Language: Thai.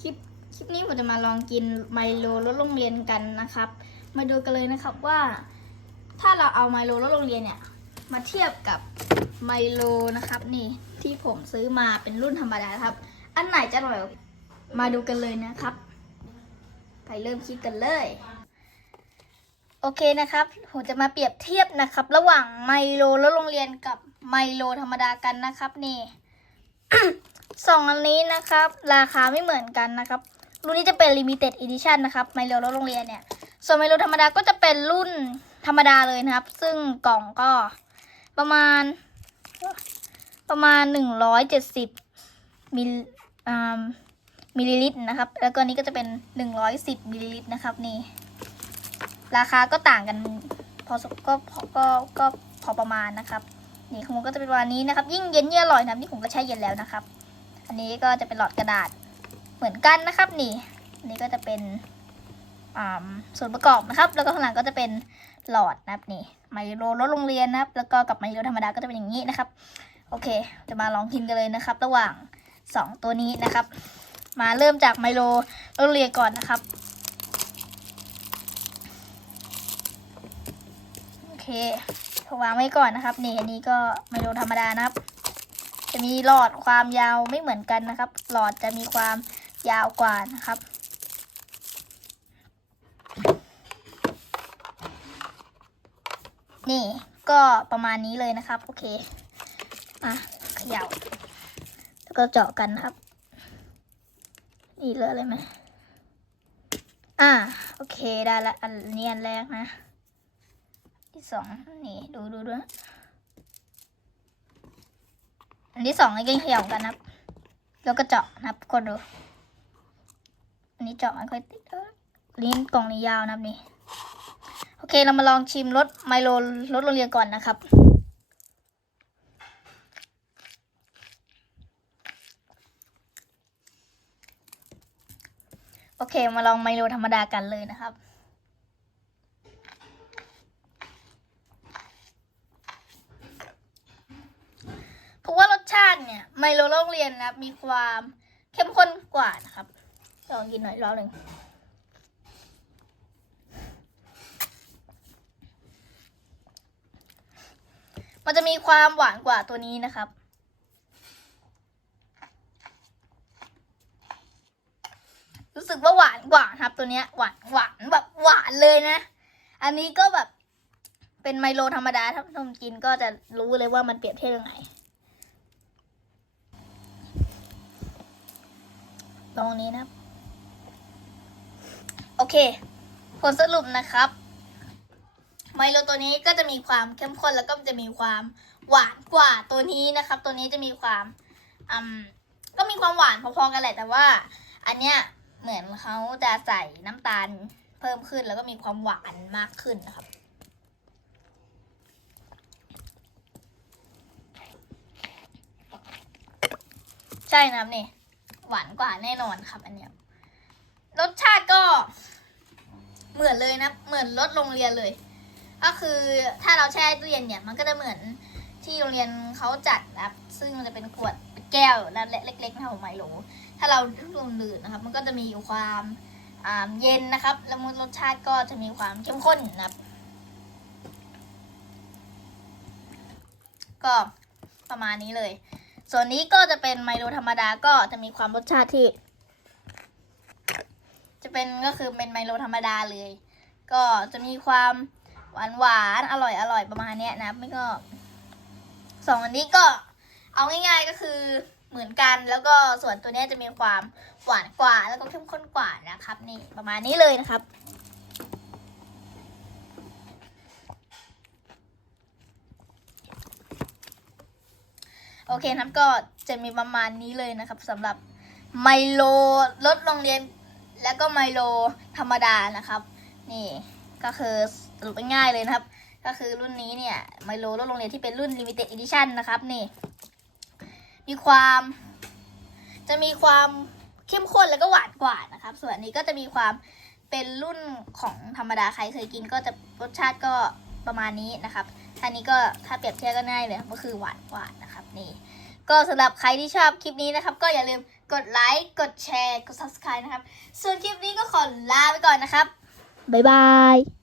คลิปคลิปนี้ผมจะมาลองกินไมโลรถโรงเรียนกันนะครับ มาดูกันเลยนะครับว่า ถ้าเราเอาไมโลรถโรงเรียนเนี่ย มาเทียบกับไมโลนะครับนี่ที่ผมซื้อมาเป็นรุ่นธรรมดาครับ อันไหนจะอร่อยมาดูกันเลยนะครับ ไปเริ่มคลิปกันเลย โอเคนะครับผมจะมาเปรียบเทียบนะครับ ระหว่างไมโลรถโรงเรียนกับไมโลธรรมดากันนะครับนี่ สองอันนี้นะครับ ราคาไม่เหมือนกันนะครับ รุ่นนี้จะเป็น limited edition นะครับไมโลรถโรงเรียนเนี่ย ส่วนไมโลธรรมดาก็จะเป็นรุ่นธรรมดาเลยนะครับ ซึ่งกล่องก็ประมาณ ประมาณหนึ่งร้อยเจ็ดสิบมิลมิลลิลิตรนะครับ แล้วก็นี้ก็จะเป็นหนึ่งร้อยสิบมิลลิลิตรนะครับนี่ ราคาก็ต่างกันพอสก็พอก็ก็พอประมาณนะครับนี่ของผมก็จะเป็นประมาณนี้นะครับ ยิ่งเย็นยิ่งอร่อยนะนี่ผมก็ใช้เย็นแล้วนะครับ อันนี้ก็จะเป็นหลอดกระดาษเหมือนกันนะครับนี่อันนี้ก็จะเป็นอ่าส่วนประกอบนะครับ แล้วก็ข้างหลังก็จะเป็นหลอดนะครับนี่ไมโลรถโรงเรียนนะครับ แล้วก็กับไมโลธรรมดาก็จะเป็นอย่างนี้นะครับ โอเค จะมาลองกินกันเลยนะครับ ระหว่างสองตัวนี้นะครับ มาเริ่มจากไมโลรถโรงเรียนก่อนนะครับโอเควางไว้ก่อนนะครับนี่อันนี้ก็ไมโลธรรมดานะครับ จะมีหลอดความยาวไม่เหมือนกันนะครับ หลอดจะมีความยาวกว่านะครับ นี่ก็ประมาณนี้เลยนะครับ โอเคอะเขย่าแล้วก็เจาะกันนะครับ นี่เหลืออะไรไหมอ่าโอเคได้ละอันนี้อันแรกนะ ที่สองนี่ดูดูด้วย อันที่สองนี่ก็เขย่ากันนะครับ แล้วก็เจาะนะครับกดดู อันนี้เจาะไม่ค่อยติดเออลิ้นกล่องนี้ยาวนะครับนี่ โอเคเรามาลองชิมรสไมโลรสโรงเรียนก่อนนะครับโอเค มาลองไมโลธรรมดากันเลยนะครับ เพราะว่ารสชาติ เนี่ยไมโลโรงเรียนนะมีความเข้มข้นกว่านะครับลองกินหน่อยรอบหนึ่งมันจะมีความหวานกว่าตัวนี้นะครับรู้สึกว่าหวานกว่าครับตัวเนี้ยหวานหวานแบบหวานเลยนะ อันนี้ก็แบบเป็นไมโลธรรมดาถ้าผู้ชมกินก็จะรู้เลยว่ามันเปรียบเทียบยังไง ตรงนี้นะโอเค ผลสรุปนะครับ ไมโลตัวนี้ก็จะมีความเข้มข้นแล้วก็จะมีความหวานกว่าตัวนี้นะครับ ตัวนี้จะมีความอืมก็มีความหวานพอๆกันแหละแต่ว่า อันเนี้ยเหมือนเขาจะใส่น้ำตาลเพิ่มขึ้นแล้วก็มีความหวานมากขึ้นนะครับ ใช่นะครับนี่ หวานกว่าแน่นอนครับอันเนี้ยรสชาติก็เหมือนเลยนะ เหมือนรถโรงเรียนเลย ก็คือถ้าเราแช่ตู้เย็นเนี่ยมันก็จะเหมือนที่โรงเรียนเขาจัดนะครับ ซึ่งมันจะเป็นขวดเป็นแก้วแล้วเล็กๆนะครับไมโลถ้าเราลงดื่นนะครับ มันก็จะมีความเย็นนะครับ แล้วรสชาติก็จะมีความเข้มข้นนะครับ ก็ประมาณนี้เลย ส่วนนี้ก็จะเป็นไมโลธรรมดาก็จะมีความรสชาติที่ จะเป็นก็คือเป็นไมโลธรรมดาเลย ก็จะมีความหวานหวานอร่อยอร่อยประมาณนี้นะไม่ก็สองอันนี้ก็เอาง่ายๆก็คือเหมือนกันแล้วก็ส่วนตัวนี้จะมีความหวานกว่าแล้วก็เข้มข้นกว่านะครับ นี่ประมาณนี้เลยนะครับ โอเคครับก็จะมีประมาณนี้เลยนะครับสำหรับไมโลรถโรงเรียน แล้วก็ไมโลธรรมดานะครับ นี่ก็คือสรุปง่ายเลยนะครับ ก็คือรุ่นนี้เนี่ยไมโลรถโรงเรียนที่เป็นรุ่น limited edition นะครับนี่ มีความจะมีความเข้มข้นแล้วก็หวานกว่านะครับ ส่วนนี้ก็จะมีความเป็นรุ่นของธรรมดาใครเคยกินก็จะรสชาติก็ ประมาณนี้นะครับอันนี้ก็ถ้าเปรียบเทียบก็ง่ายเลยก็คือหวานหวานะครับนี่ก็สำหรับใครที่ชอบคลิปนี้นะครับ ก็อย่าลืมกดไลค์กดแชร์กด subscribe นะครับ ส่วนคลิปนี้ก็ขอลาไปก่อนนะครับบ๊ายบาย